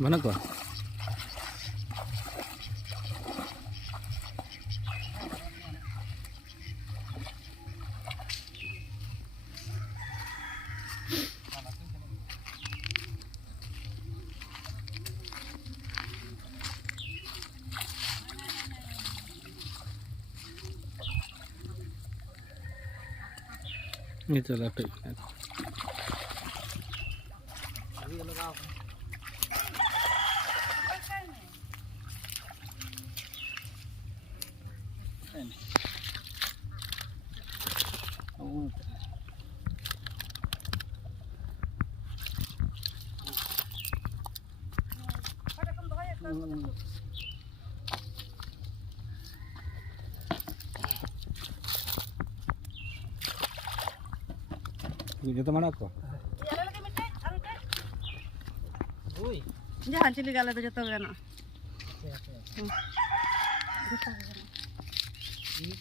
Mana ko? Ini चला ठीक है. Itu mana ko? Jangan cili gala tu jatuh kan? Ini